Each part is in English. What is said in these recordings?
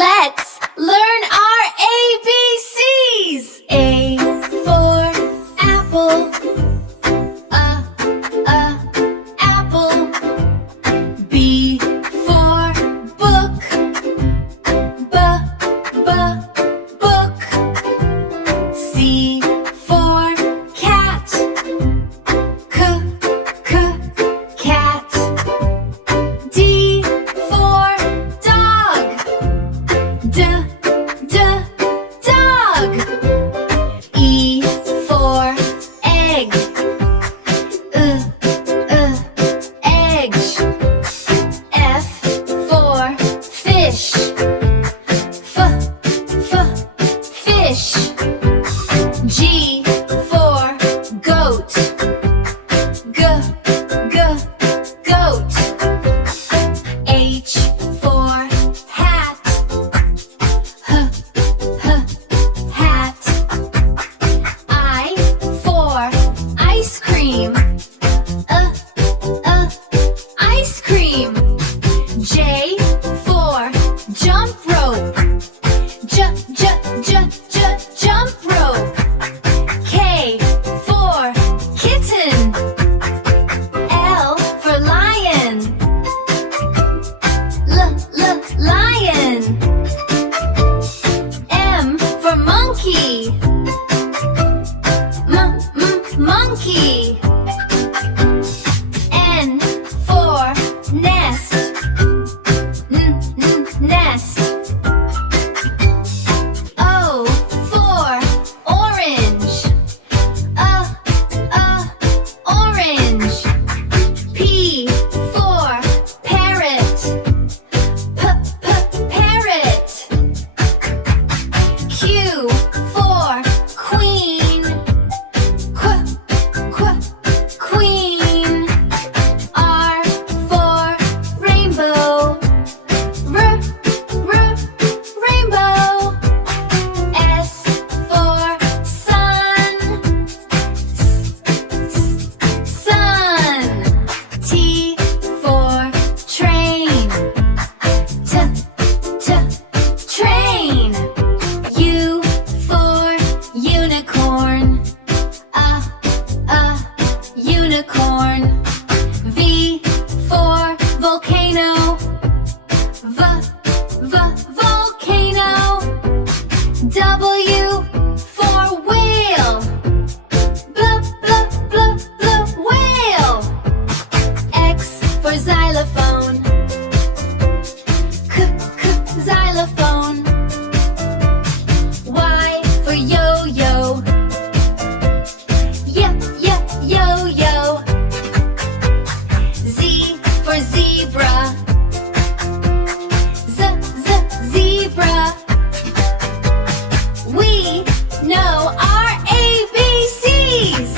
Let's learn our ABCs. A for apple. Apple. B for book. Book. C for cat. Cat. D for dog. Dog. E for egg. Egg. F for fish. Fish. G for goat. Goat. H for hat. Hat. I for ice cream. Ice cream. J for jump rope. Jump rope. K for kitten. L for lion. Lion. M for monkey. Monkey. N for nest. Nest. O for orange. Orange. P for parrot. Parrot. Q for queen. Queen. R for rainbow. Rainbow. S for sun. Sun. T for train. Train. U for unicorn. Unicorn. V for volcano. Volcano. W for whale. Whale. X for xylophone. Xylophone. Y for yo-yo. Yo-yo. Z for zebra. Zebra. We know our ABCs.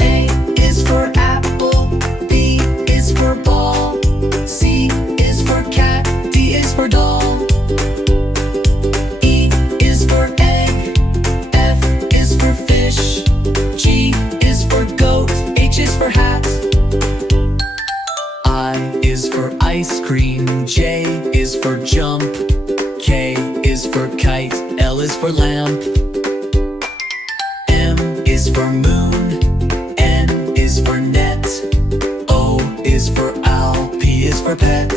A is for apple, B is for ball, C is for cat, D is for doll. E is for egg, F is for fish, G is for goat, H is for hat. I is for ice cream, J is for jump, K is for kite, L is for lamp. M is for moon, N is for net, O is for owl, P is for pet.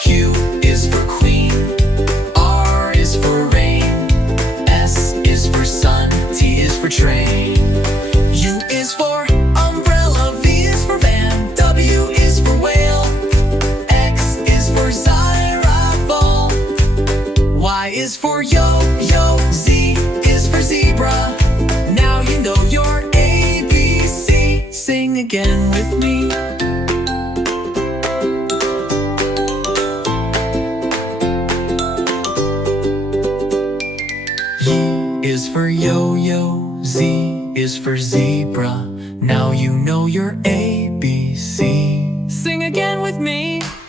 Q is for queen, R is for rain, S is for sun, T is for train. U is for umbrella, V is for van, W is for whale, X is for xylophone, Y is for yo-yo, Z is for zebra. Now you know your ABC. Sing again with me. me.